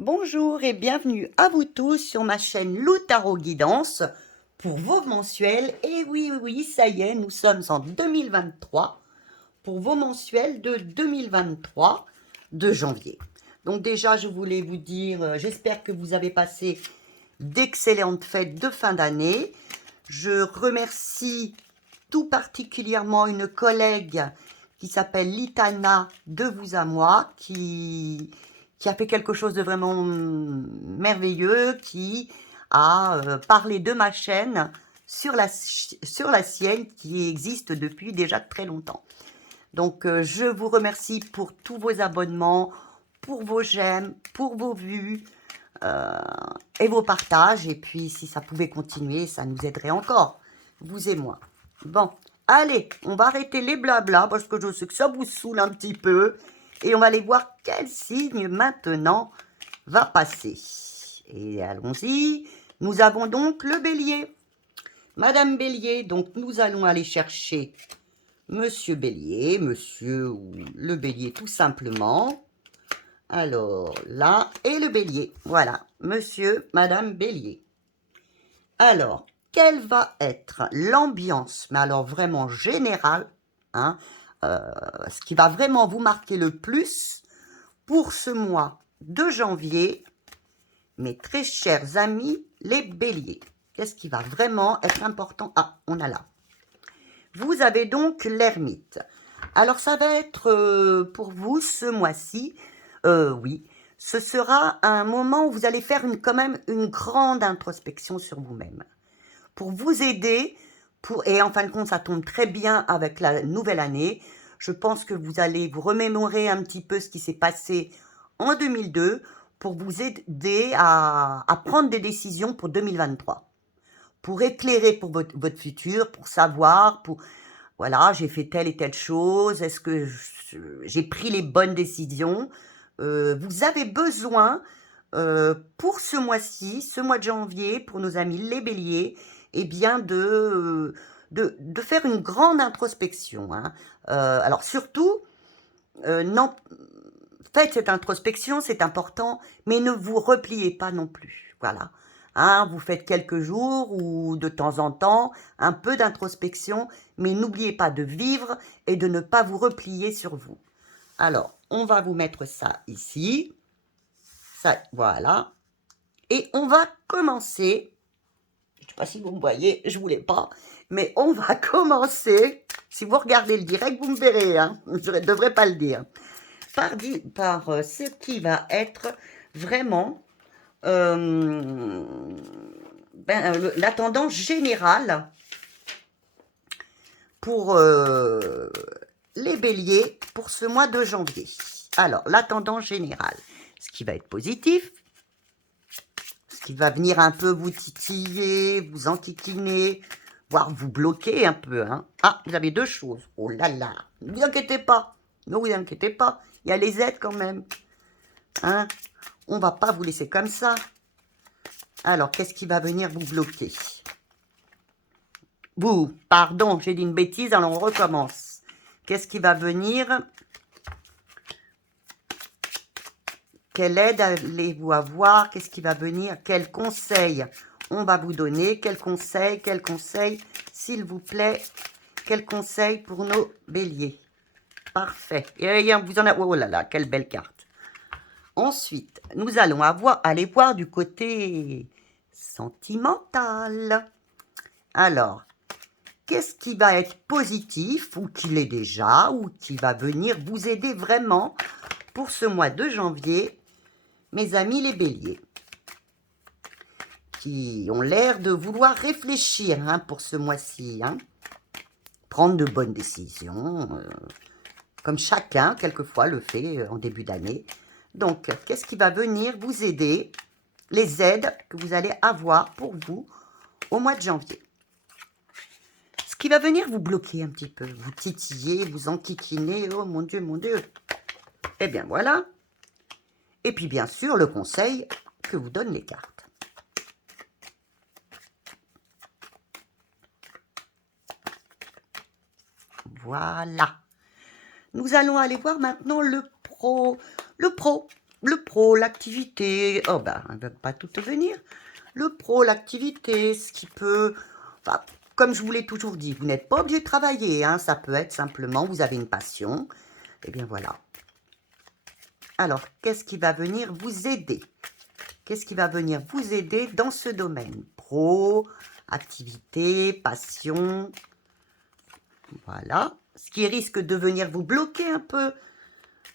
Bonjour et bienvenue à vous tous sur ma chaîne Lou Tarot Guidance pour vos mensuels. Et oui, oui, oui, ça y est, nous sommes en 2023 pour vos mensuels de 2023 de janvier. Donc déjà, je voulais vous dire, j'espère que vous avez passé d'excellentes fêtes de fin d'année. Je remercie tout particulièrement une collègue qui s'appelle Litana de vous à moi, qui a fait quelque chose de vraiment merveilleux, qui a parlé de ma chaîne sur la sienne qui existe depuis déjà très longtemps. Donc je vous remercie pour tous vos abonnements, pour vos j'aime, pour vos vues euh, et vos partages. Et puis si ça pouvait continuer, ça nous aiderait encore, vous et moi. Bon, allez, on va arrêter les blablas parce que je sais que ça vous saoule un petit peu. Et on va aller voir quel signe maintenant va passer. Et allons-y. Nous avons donc le bélier. Madame Bélier, donc nous allons aller chercher Monsieur Bélier, monsieur ou le bélier tout simplement. Alors là, et le bélier, voilà, monsieur, madame Bélier. Alors, quelle va être l'ambiance, mais alors vraiment générale, hein, ce qui va vraiment vous marquer le plus pour ce mois de janvier, mes très chers amis, les béliers. Qu'est-ce qui va vraiment être important? Ah, on a là. Vous avez donc l'ermite. Alors, ça va être pour vous ce mois-ci, oui, ce sera un moment où vous allez faire quand même une grande introspection sur vous-même. Pour vous aider, et en fin de compte, ça tombe très bien avec la nouvelle année. Je pense que vous allez vous remémorer un petit peu ce qui s'est passé en 2002 pour vous aider à prendre des décisions pour 2023. Pour éclairer pour votre futur, pour savoir, voilà, j'ai fait telle et telle chose, est-ce que j'ai pris les bonnes décisions? Vous avez besoin, pour ce mois-ci, ce mois de janvier, pour nos amis les béliers, eh bien de faire une grande introspection, hein. Alors surtout, non, faites cette introspection, c'est important, mais ne vous repliez pas non plus, voilà. Hein, vous faites quelques jours ou de temps en temps un peu d'introspection, mais n'oubliez pas de vivre et de ne pas vous replier sur vous. Alors, on va vous mettre ça ici, ça, voilà, et on va commencer. Je ne sais pas si vous me voyez, je ne voulais pas, mais on va commencer. Si vous regardez le direct, vous me verrez, hein, je ne devrais pas le dire. Par ce qui va être vraiment la tendance générale pour les béliers pour ce mois de janvier. Alors, la tendance générale, ce qui va être positif, ce qui va venir un peu vous titiller, vous enquiquiner, voire vous bloquer un peu. Hein. Ah, vous avez deux choses. Oh là là, ne vous inquiétez pas. Ne vous inquiétez pas, il y a les aides quand même. Hein, on ne va pas vous laisser comme ça. Alors, qu'est-ce qui va venir vous bloquer? Vous, pardon, j'ai dit une bêtise, alors on recommence. Qu'est-ce qui va venir? Quelle aide allez-vous avoir? Qu'est-ce qui va venir? Quel conseil on va vous donner? Quel conseil, s'il vous plaît? Quel conseil pour nos béliers? Parfait. Et vous en avez... Oh là là, quelle belle carte. Ensuite, nous allons aller voir du côté sentimental. Alors, qu'est-ce qui va être positif, ou qui l'est déjà, ou qui va venir vous aider vraiment pour ce mois de janvier, mes amis les béliers, qui ont l'air de vouloir réfléchir hein, pour ce mois-ci, hein, prendre de bonnes décisions, comme chacun, quelquefois, le fait en début d'année. Donc, qu'est-ce qui va venir vous aider, les aides que vous allez avoir pour vous au mois de janvier? Ce qui va venir vous bloquer un petit peu, vous titiller, vous enquiquiner, oh mon Dieu, mon Dieu. Eh bien, voilà. Et puis, bien sûr, le conseil que vous donnent les cartes. Voilà. Nous allons aller voir maintenant le pro. Le pro. Le pro, l'activité, oh ben, elle ne va pas tout venir. Le pro, l'activité, ce qui peut... Enfin, comme je vous l'ai toujours dit, vous n'êtes pas obligé de travailler, hein, ça peut être simplement, vous avez une passion, et bien voilà. Alors, qu'est-ce qui va venir vous aider? Qu'est-ce qui va venir vous aider dans ce domaine? Pro, activité, passion, voilà. Ce qui risque de venir vous bloquer un peu,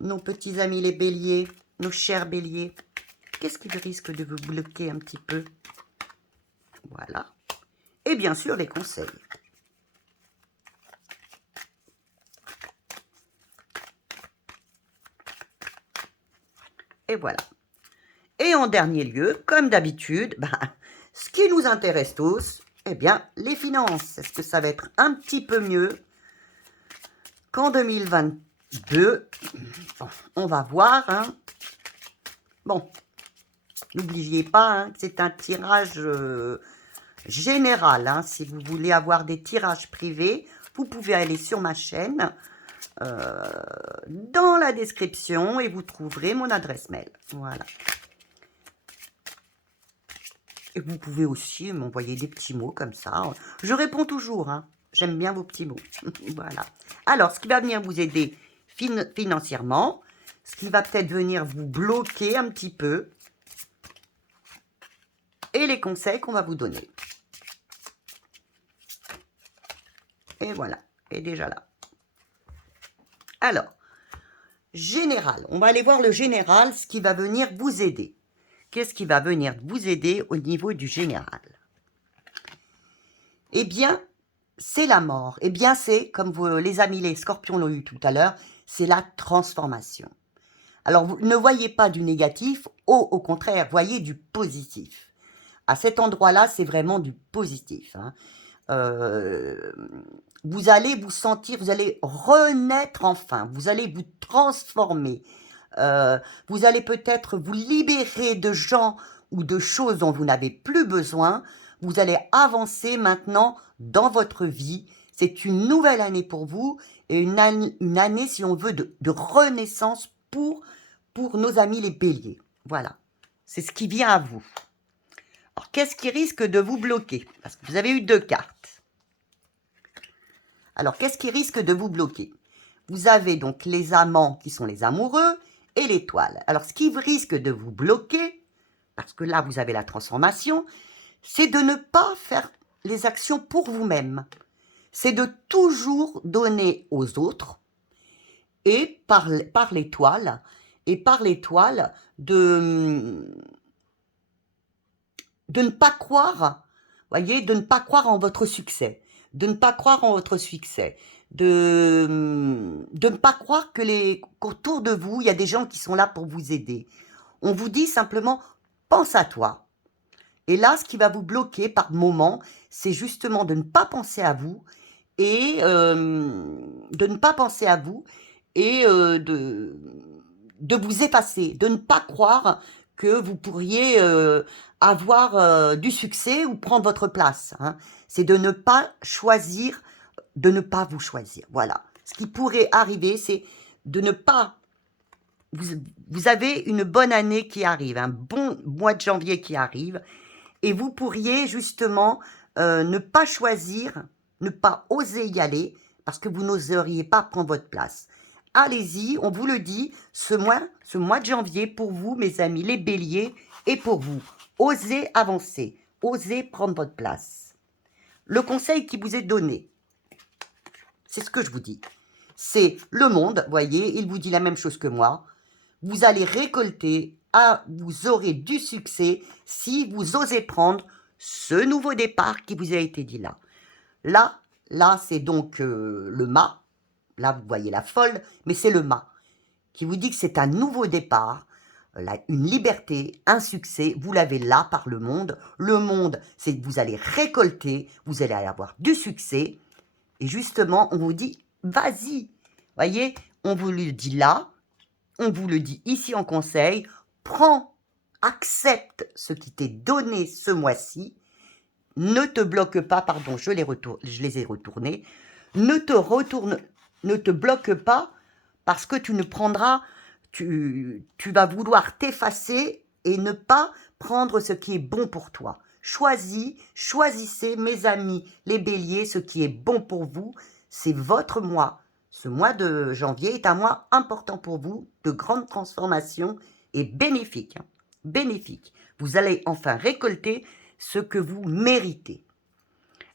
nos petits amis les béliers, nos chers béliers. Qu'est-ce qui risque de vous bloquer un petit peu? Voilà. Et bien sûr, les conseils. Et voilà. Et en dernier lieu, comme d'habitude, ben, ce qui nous intéresse tous, eh bien, les finances. Est-ce que ça va être un petit peu mieux qu'en 2022? Bon, on va voir. Hein. Bon, n'oubliez pas hein, que c'est un tirage général. Hein. Si vous voulez avoir des tirages privés, vous pouvez aller sur ma chaîne, dans la description, et vous trouverez mon adresse mail. Voilà. Et vous pouvez aussi m'envoyer des petits mots comme ça. Je réponds toujours. Hein. J'aime bien vos petits mots. Voilà. Alors, ce qui va venir vous aider financièrement, ce qui va peut-être venir vous bloquer un petit peu, et les conseils qu'on va vous donner. Et voilà. Et déjà là. Alors, général. On va aller voir le général, ce qui va venir vous aider. Qu'est-ce qui va venir vous aider au niveau du général? Eh bien, c'est la mort. Eh bien, c'est, comme les amis les scorpions l'ont eu tout à l'heure, c'est la transformation. Alors, vous ne voyez pas du négatif, au contraire, voyez du positif. À cet endroit-là, c'est vraiment du positif. Hein. Vous allez vous sentir, vous allez renaître enfin, vous allez vous transformer. Vous allez peut-être vous libérer de gens ou de choses dont vous n'avez plus besoin. Vous allez avancer maintenant dans votre vie. C'est une nouvelle année pour vous et une année, si on veut, de renaissance pour nos amis les béliers. Voilà, c'est ce qui vient à vous. Alors, qu'est-ce qui risque de vous bloquer? Parce que vous avez eu 2 cartes. Alors, qu'est-ce qui risque de vous bloquer? Vous avez donc les amants qui sont les amoureux et l'étoile. Alors, ce qui risque de vous bloquer, parce que là, vous avez la transformation, c'est de ne pas faire les actions pour vous-même. C'est de toujours donner aux autres et par l'étoile, de ne pas croire, voyez, de ne pas croire en votre succès, de ne pas croire en votre succès, de ne pas croire qu'autour de vous, il y a des gens qui sont là pour vous aider. On vous dit simplement, pense à toi. Et là, ce qui va vous bloquer par moment, c'est justement de ne pas penser à vous et de ne pas penser à vous et de vous effacer, de ne pas croire que vous pourriez avoir du succès ou prendre votre place. Hein. C'est de ne pas choisir, de ne pas vous choisir. Voilà. Ce qui pourrait arriver, c'est de ne pas... Vous avez une bonne année qui arrive, un bon mois de janvier qui arrive, et vous pourriez justement ne pas choisir, ne pas oser y aller, parce que vous n'oseriez pas prendre votre place. Allez-y, on vous le dit, ce mois de janvier, pour vous, mes amis, les béliers, et pour vous. Osez avancer, osez prendre votre place. Le conseil qui vous est donné, c'est ce que je vous dis. C'est le monde, voyez, il vous dit la même chose que moi. Vous allez récolter, vous aurez du succès si vous osez prendre ce nouveau départ qui vous a été dit là. Là, c'est donc le mât. Là, vous voyez la folle, mais c'est le mât qui vous dit que c'est un nouveau départ, une liberté, un succès. Vous l'avez là par le monde. Le monde, c'est que vous allez récolter, vous allez avoir du succès. Et justement, on vous dit, vas-y. Voyez, on vous le dit là, on vous le dit ici en conseil. Prends, accepte ce qui t'est donné ce mois-ci. Ne te bloque pas, pardon, je les ai retournés. Ne te bloque pas parce que tu ne prendras tu vas vouloir t'effacer et ne pas prendre ce qui est bon pour toi. Choisissez, mes amis, les béliers, ce qui est bon pour vous. C'est votre mois. Ce mois de janvier est un mois important pour vous, de grande transformation et bénéfique. Bénéfique. Vous allez enfin récolter ce que vous méritez.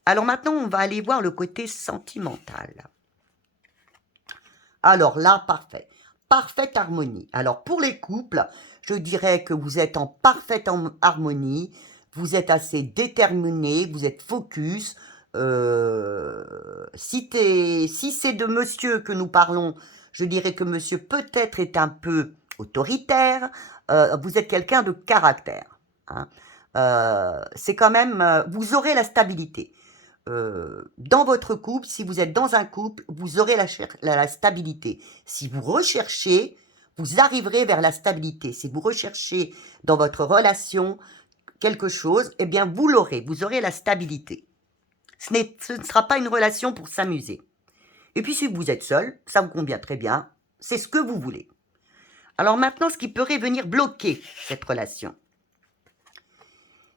Alors maintenant, on va aller voir le côté sentimental. Alors là, parfait. Parfaite harmonie. Alors pour les couples, je dirais que vous êtes en parfaite harmonie, vous êtes assez déterminé, vous êtes focus. Si c'est de monsieur que nous parlons, je dirais que monsieur peut-être est un peu autoritaire, vous êtes quelqu'un de caractère. Hein. C'est quand même, vous aurez la stabilité. Dans votre couple, si vous êtes dans un couple, vous aurez la stabilité. Si vous recherchez, vous arriverez vers la stabilité. Si vous recherchez dans votre relation quelque chose, eh bien vous l'aurez, vous aurez la stabilité. Ce ne sera pas une relation pour s'amuser. Et puis si vous êtes seul, ça vous convient très bien, c'est ce que vous voulez. Alors maintenant, ce qui pourrait venir bloquer cette relation,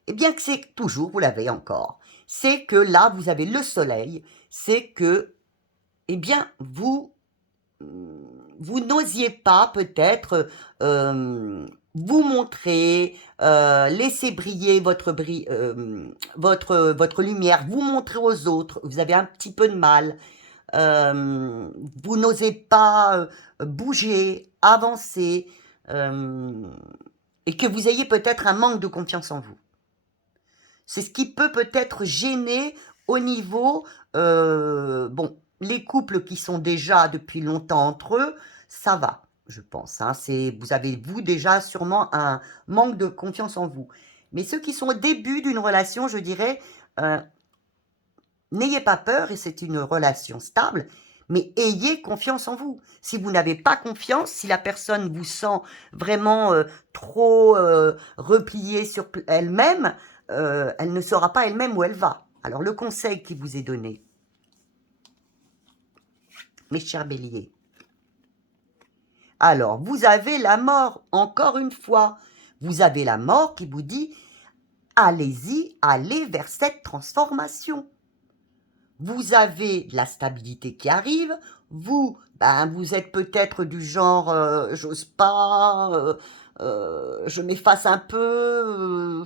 eh bien que c'est toujours, vous l'avez encore, c'est que là, vous avez le soleil, c'est que, eh bien, vous n'osiez pas peut-être vous montrer, laisser briller votre lumière, vous montrer aux autres, vous avez un petit peu de mal, vous n'osez pas bouger, avancer, et que vous ayez peut-être un manque de confiance en vous. C'est ce qui peut-être gêner au niveau, bon, les couples qui sont déjà depuis longtemps entre eux, ça va, je pense. Hein, vous avez, vous, déjà sûrement un manque de confiance en vous. Mais ceux qui sont au début d'une relation, je dirais, n'ayez pas peur, et c'est une relation stable, mais ayez confiance en vous. Si vous n'avez pas confiance, si la personne vous sent vraiment trop repliée sur elle-même, elle ne saura pas elle-même où elle va. Alors le conseil qui vous est donné, mes chers béliers, alors vous avez la mort, encore une fois, vous avez la mort qui vous dit, allez-y, allez vers cette transformation. Vous avez de la stabilité qui arrive, vous êtes peut-être du genre, j'ose pas, je m'efface un peu,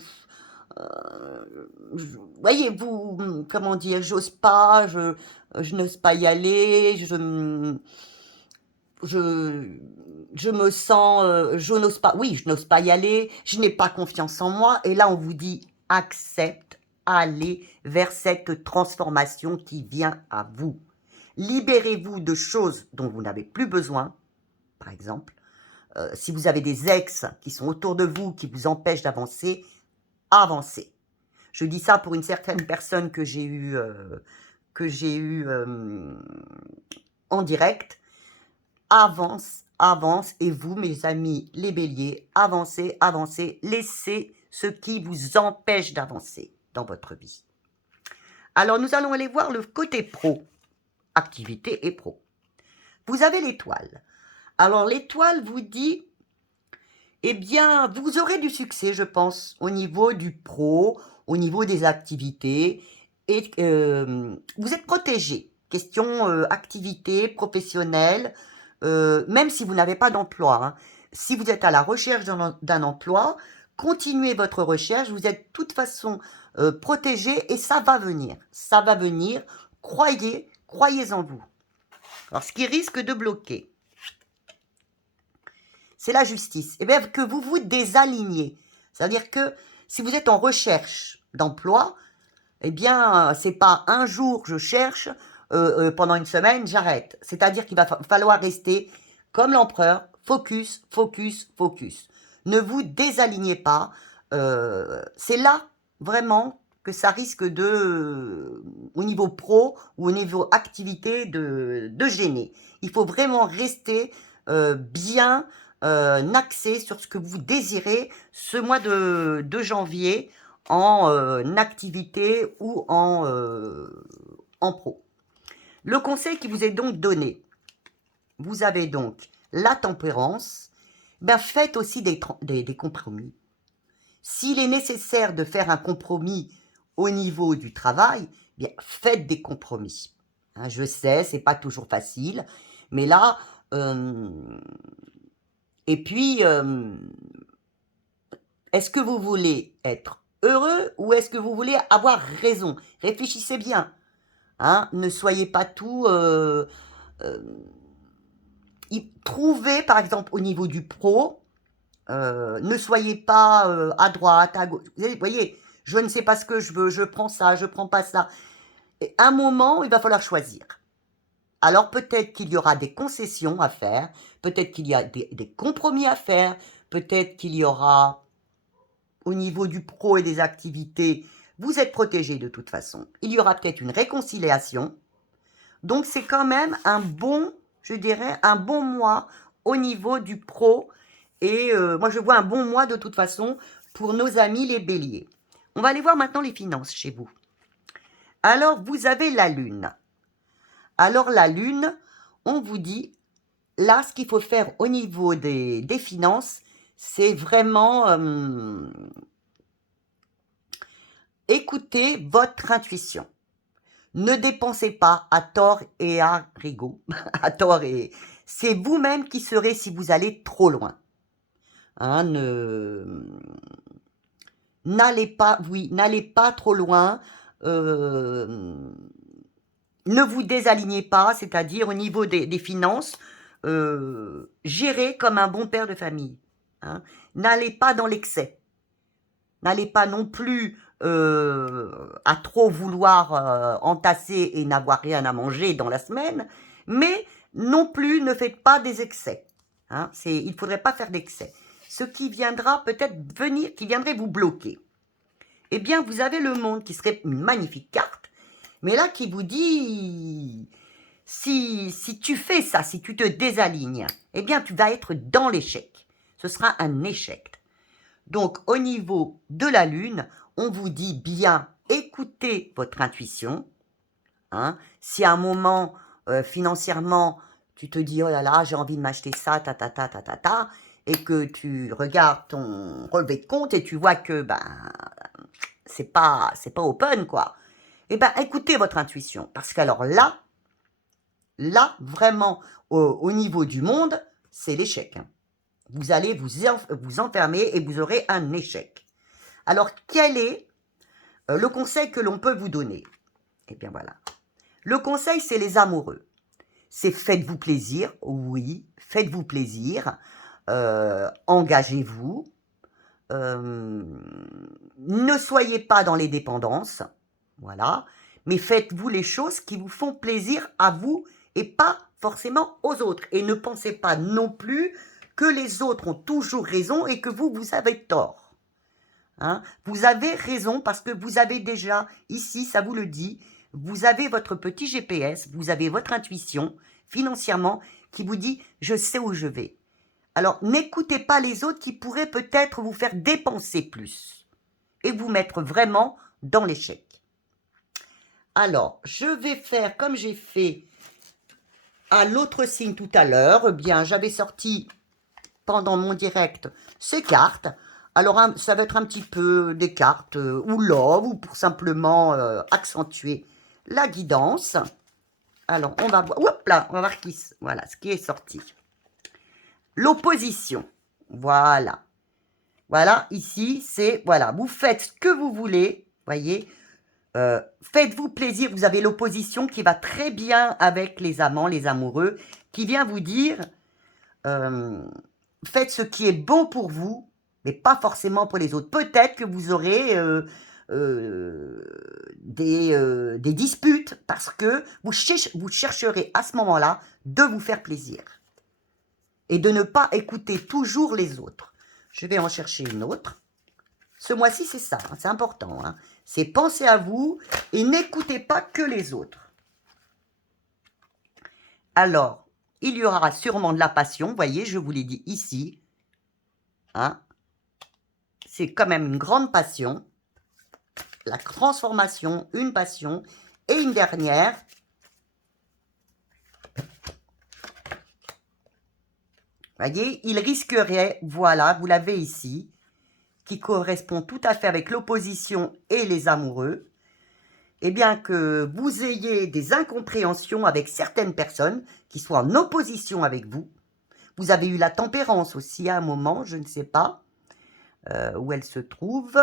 voyez, vous, comment dire, j'ose pas, je n'ose pas y aller, je me sens, je n'ose pas, oui, je n'ose pas y aller, je n'ai pas confiance en moi, et là on vous dit, accepte, allez vers cette transformation qui vient à vous. Libérez-vous de choses dont vous n'avez plus besoin, par exemple, si vous avez des ex qui sont autour de vous, qui vous empêchent d'avancer, avancez. Je dis ça pour une certaine personne que j'ai eue en direct. Avance, avance, et vous, mes amis, les béliers, avancez, avancez, laissez ce qui vous empêche d'avancer dans votre vie. Alors, nous allons aller voir le côté pro, activité et pro. Vous avez l'étoile. Alors, l'étoile vous dit, eh bien, vous aurez du succès, je pense, au niveau du pro, au niveau des activités, et vous êtes protégé. Question activité professionnelle, même si vous n'avez pas d'emploi. Hein. Si vous êtes à la recherche d'un emploi, continuez votre recherche, vous êtes de toute façon protégé et ça va venir. Ça va venir, croyez en vous. Alors, ce qui risque de bloquer, c'est la justice. Et bien que vous vous désalignez. C'est-à-dire que si vous êtes en recherche d'emploi, eh bien, c'est pas un jour je cherche, pendant une semaine, j'arrête. C'est-à-dire qu'il va falloir rester comme l'empereur, focus, focus, focus. Ne vous désalignez pas. C'est là, vraiment, que ça risque de, au niveau pro ou au niveau activité, de gêner. Il faut vraiment rester bien axé sur ce que vous désirez ce mois de janvier en activité ou en pro. Le conseil qui vous est donc donné, vous avez donc la tempérance Ben, faites aussi des compromis. S'il est nécessaire de faire un compromis au niveau du travail, bien, faites des compromis. Hein, je sais, c'est pas toujours facile, mais là, et puis, est-ce que vous voulez être heureux ou est-ce que vous voulez avoir raison? Réfléchissez bien. Hein, ne soyez pas tout... trouvez, par exemple, au niveau du pro, ne soyez pas à droite, à gauche. Vous voyez, je ne sais pas ce que je veux, je prends ça, je prends pas ça. Et à un moment, il va falloir choisir. Alors peut-être qu'il y aura des concessions à faire, peut-être qu'il y a des compromis à faire, peut-être qu'il y aura, au niveau du pro et des activités, vous êtes protégé de toute façon. Il y aura peut-être une réconciliation. Donc c'est quand même un bon, je dirais, un bon mois au niveau du pro. Et moi je vois un bon mois de toute façon pour nos amis les béliers. On va aller voir maintenant les finances chez vous. Alors vous avez la lune. Alors la lune, on vous dit, là ce qu'il faut faire au niveau des finances, c'est vraiment écouter votre intuition. Ne dépensez pas à tort et à rigot. À tort et... C'est vous-même qui serez si vous allez trop loin. Hein, n'allez pas, oui, n'allez pas trop loin. Ne vous désalignez pas, c'est-à-dire au niveau des finances, gérez comme un bon père de famille. Hein. N'allez pas dans l'excès. N'allez pas non plus à trop vouloir entasser et n'avoir rien à manger dans la semaine, mais non plus ne faites pas des excès. Hein, il ne faudrait pas faire d'excès. Ce qui viendra peut-être qui viendrait vous bloquer. Eh bien, vous avez le monde qui serait une magnifique carte, mais là qui vous dit, si tu fais ça, si tu te désalignes, eh bien, tu vas être dans l'échec. Ce sera un échec. Donc, au niveau de la lune, on vous dit bien, écoutez votre intuition. Hein. Si à un moment, financièrement, tu te dis, oh là là, j'ai envie de m'acheter ça, et que tu regardes ton relevé de compte et tu vois que ben, c'est pas open, quoi. Eh bien, écoutez votre intuition. Parce qu'alors là, vraiment, au niveau du monde, c'est l'échec. Hein. Vous allez vous enfermer et vous aurez un échec. Alors, quel est le conseil que l'on peut vous donner? Eh bien, voilà. Le conseil, c'est les amoureux. C'est faites-vous plaisir, oui, faites-vous plaisir, engagez-vous, ne soyez pas dans les dépendances, voilà, mais faites-vous les choses qui vous font plaisir à vous et pas forcément aux autres. Et ne pensez pas non plus que les autres ont toujours raison et que vous avez tort. Hein? Vous avez raison parce que vous avez déjà, ici, ça vous le dit, vous avez votre petit GPS, vous avez votre intuition, financièrement, qui vous dit « je sais où je vais ». Alors, n'écoutez pas les autres qui pourraient peut-être vous faire dépenser plus et vous mettre vraiment dans l'échec. Alors, je vais faire comme j'ai fait à l'autre signe tout à l'heure. Eh bien, j'avais sorti pendant mon direct ces cartes. Alors, ça va être un petit peu des cartes ou love ou pour simplement accentuer la guidance. Alors, on va voir. Hop là, on va voir voilà, ce qui est sorti. L'opposition. Voilà. Voilà, ici, c'est, voilà, vous faites ce que vous voulez, voyez. Faites-vous plaisir, vous avez l'opposition qui va très bien avec les amants, les amoureux, qui vient vous dire, faites ce qui est bon pour vous, mais pas forcément pour les autres. Peut-être que vous aurez des disputes parce que vous chercherez à ce moment-là de vous faire plaisir et de ne pas écouter toujours les autres. Je vais en chercher une autre. Ce mois-ci, c'est ça, hein, c'est important. Hein. C'est penser à vous et n'écoutez pas que les autres. Alors, il y aura sûrement de la passion, vous voyez, je vous l'ai dit ici. Hein. C'est quand même une grande passion. La transformation, une passion. Et une dernière. Voyez, il risquerait, voilà, vous l'avez ici, qui correspond tout à fait avec l'opposition et les amoureux, eh bien que vous ayez des incompréhensions avec certaines personnes qui soient en opposition avec vous. Vous avez eu la tempérance aussi à un moment, je ne sais pas où elle se trouve.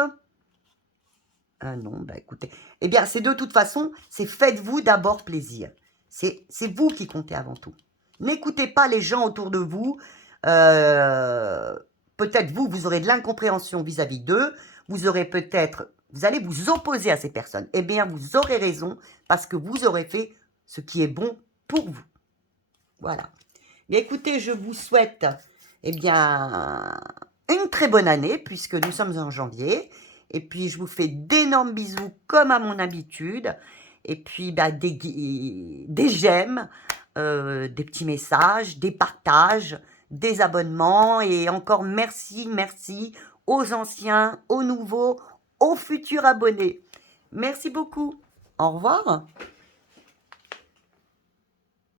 Ah non, bah écoutez. Eh bien, c'est de toute façon, c'est faites-vous d'abord plaisir. C'est vous qui comptez avant tout. N'écoutez pas les gens autour de vous. Peut-être vous aurez de l'incompréhension vis-à-vis d'eux. Vous aurez peut-être, vous allez vous opposer à ces personnes. Eh bien, vous aurez raison parce que vous aurez fait ce qui est bon pour vous. Voilà. Bien, écoutez, je vous souhaite, eh bien, une très bonne année puisque nous sommes en janvier. Et puis, je vous fais d'énormes bisous comme à mon habitude. Et puis, bah, des j'aime, des petits messages, des partages, des abonnements. Et encore merci, merci aux anciens, aux nouveaux, aux futurs abonnés. Merci beaucoup. Au revoir.